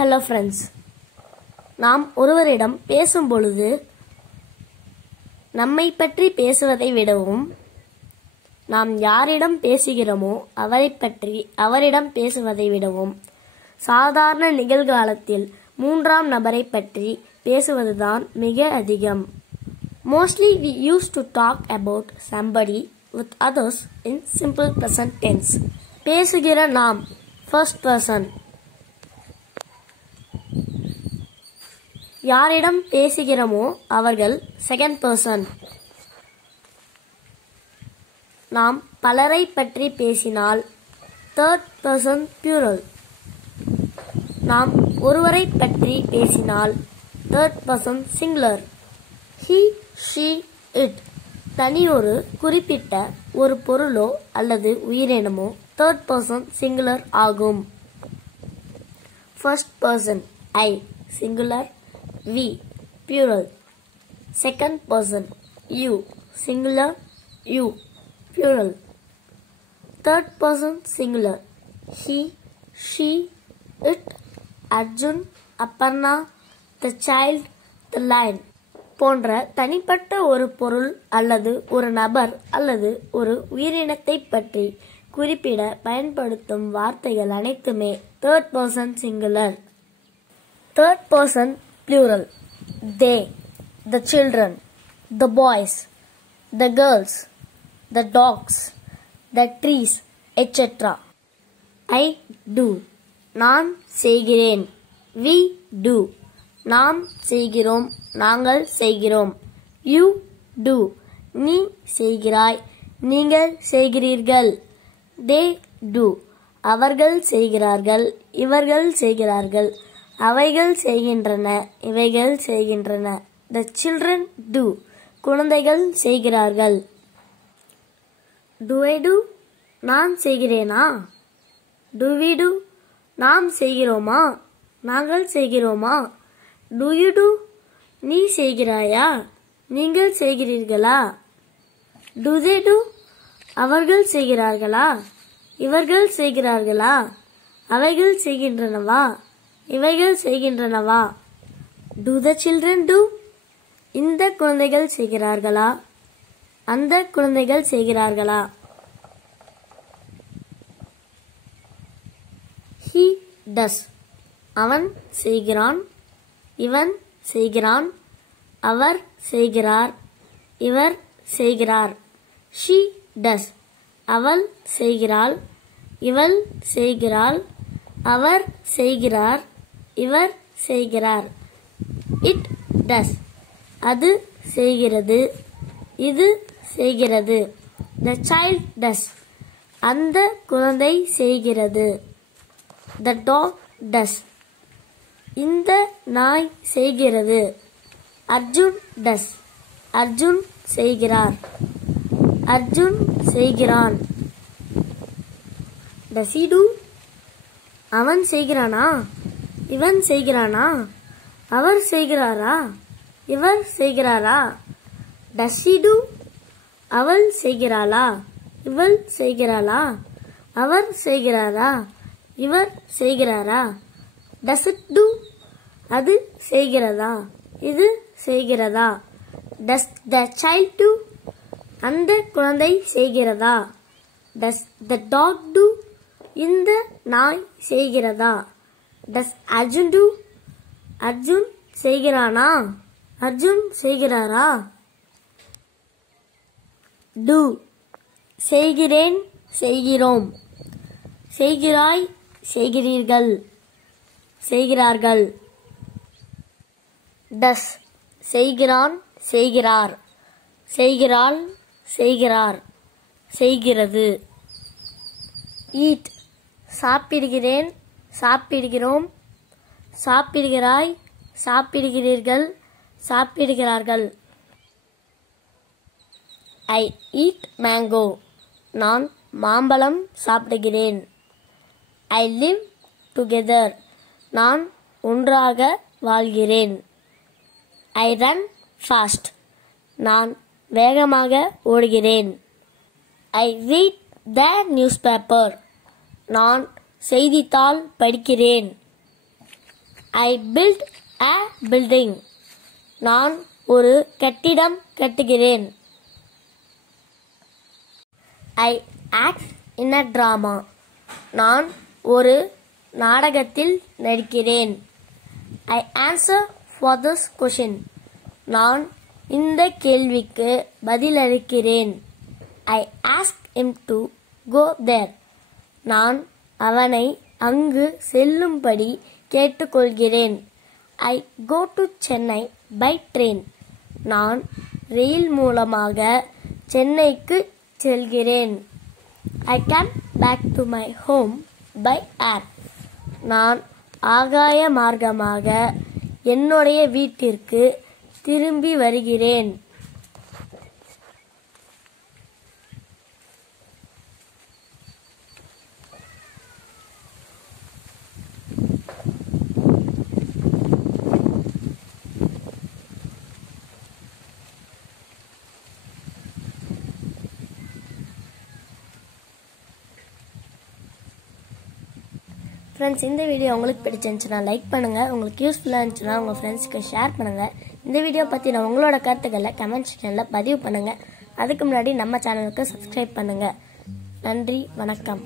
Hello friends, நாம் ஒருவரிடம் பேசும் பொழுது நம்மை பற்றி பேசுவதை விடவும் நாம் யாரிடம் பேசுகிறோமோ அவரை பற்றி அவரிடம் பேசுவதை விடவும் சாதாரண நிகழ்காலத்தில் மூன்றாம் நபரை பற்றி பேசுவதுதான் மிக அதிகம். Mostly we used to talk about somebody with others in simple present tense. பேசுகிற நாம் first person. யாரிடம் பேசுகிறோமோ அவர்கள் செகண்ட் பர்சன். நாம் பலரை பற்றி பேசினால் தேர்ட் பர்சன் பியூரல். நாம் ஒருவரை பற்றி பேசினால் third person singular. He, she, it தனியொரு குறிப்பிட்ட ஒரு பொருளோ அல்லது உயிரினமோ தேர்ட் பர்சன் சிங்குலர் ஆகும். First person I singular, we plural. Second person you singular, you plural. Third person singular he, she, it, Arjun, Aparna, the child, the lion போன்ற தனிப்பட்ட ஒரு பொருள் அல்லது ஒரு நபர் அல்லது ஒரு உயிரினத்தை பற்றி குறிப்பிட பயன்படுத்தும் வார்த்தைகள் அனைத்துமே third person singular. Third person plural. They, the children, the boys, the girls, the dogs, the trees, etc. I do. நான் செய்கிறேன். We do. நாம் செய்கிறோம், நாங்கள் செய்கிறோம். You do. நீ செய்கிறாய், நீங்கள் செய்கிறீர்கள். They do. அவர்கள் செய்கிறார்கள், இவர்கள் செய்கிறார்கள். அவைகள் செய்கின்றன, இவைகள் செய்கின்றன. The children do. குழந்தைகள் செய்கிறார்கள். Do I do? நான் செய்கிறேனா? Do we do? நாம் செய்கிறோமா, நாங்கள் செய்கிறோமா? Do you do? நீ செய்கிறாயா, நீங்கள் செய்கிறீர்களா? Do they do? அவர்கள் செய்கிறார்களா, இவர்கள் செய்கிறார்களா? அவைகள் செய்கின்றனவா, இவைகள் செய்கின்றனவா? Do the children do? இந்த குழந்தைகள் செய்கிறார்களா, அந்த குழந்தைகள் செய்கிறார்களா? He does. அவன் செய்கிறான், இவன் செய்கிறான், அவர் செய்கிறார், இவர் செய்கிறார். She does. அவள் செய்கிறாள், இவள் செய்கிறாள், அவர் செய்கிறார், இவர் செய்கிறார். It does. அது செய்கிறது, இது செய்கிறது. The child does. அந்த குழந்தை செய்கிறது. The dog does. இந்த நாய் செய்கிறது. அர்ஜுன் does. அர்ஜுன் செய்கிறார், அர்ஜுன் செய்கிறான். Does he do? அவன் செய்கிறானா, இவன் செய்கிறானா, அவர் செய்கிறாரா, இவர் செய்கிறாரா? Does she do? அவள் செய்கிறாளா, இவள் செய்கிறாளா, அவர் செய்கிறாரா, இவர் செய்கிறாரா? Does it do? அது செய்கிறதா, இது செய்கிறதா? Does the child do? அந்த குழந்தை செய்கிறதா? Does the dog do? இந்த நாய் செய்கிறதா? Does Arjun do? Arjun செய்கிறானா, Arjun செய்கிறாரா? Do. செய்கிறேன், செய்கிறோம். செய்கிறாய், செய்கிறீர்கள், செய்கிறார்கள். Does. செய்கிறான், செய்கிறார், செய்கிறாள், செய்கிறார், செய்கிறது. Eat. சாப்பிடுகிறேன், சாப்பிடுகிறோம், சாப்பிடுகிறாய், சாப்பிடுகிறீர்கள், சாப்பிடுகிறார்கள். I eat mango. நான் மாம்பழம் சாப்பிடுகிறேன். I live together. நான் ஒன்றாக வாழ்கிறேன். I run fast. நான் வேகமாக ஓடுகிறேன். I read the newspaper. நான் செய்தித்தாள் படிக்கிறேன். I built a building. நான் ஒரு கட்டிடம் கட்டுகிறேன். I act in a drama. நான் ஒரு நாடகத்தில் நடிக்கிறேன். I answer for this question. நான் இந்த கேள்விக்கு பதிலளிக்கிறேன். I ask him to go there. நான் அவனை அங்கு செல்லும்படி கேட்டுக்கொள்கிறேன். I go to Chennai by train. நான் ரயில் மூலமாக சென்னைக்கு செல்கிறேன். I come back to my home by air. நான் ஆகாய மார்க்கமாக என்னுடைய வீட்டிற்கு திரும்பி வருகிறேன். ஃப்ரெண்ட்ஸ், இந்த வீடியோ உங்களுக்கு பிடிச்சிருந்துச்சுன்னா லைக் பண்ணுங்கள். உங்களுக்கு யூஸ்ஃபுல்லாக இருந்துச்சுன்னா உங்கள் ஃப்ரெண்ட்ஸ்க்கு ஷேர் பண்ணுங்கள். இந்த வீடியோ பற்றி உங்களோட கருத்துக்களை கமெண்ட் செக்ஷனில் பதிவு பண்ணுங்கள். அதுக்கு முன்னாடி நம்ம சேனலுக்கு சப்ஸ்கிரைப் பண்ணுங்கள். நன்றி, வணக்கம்.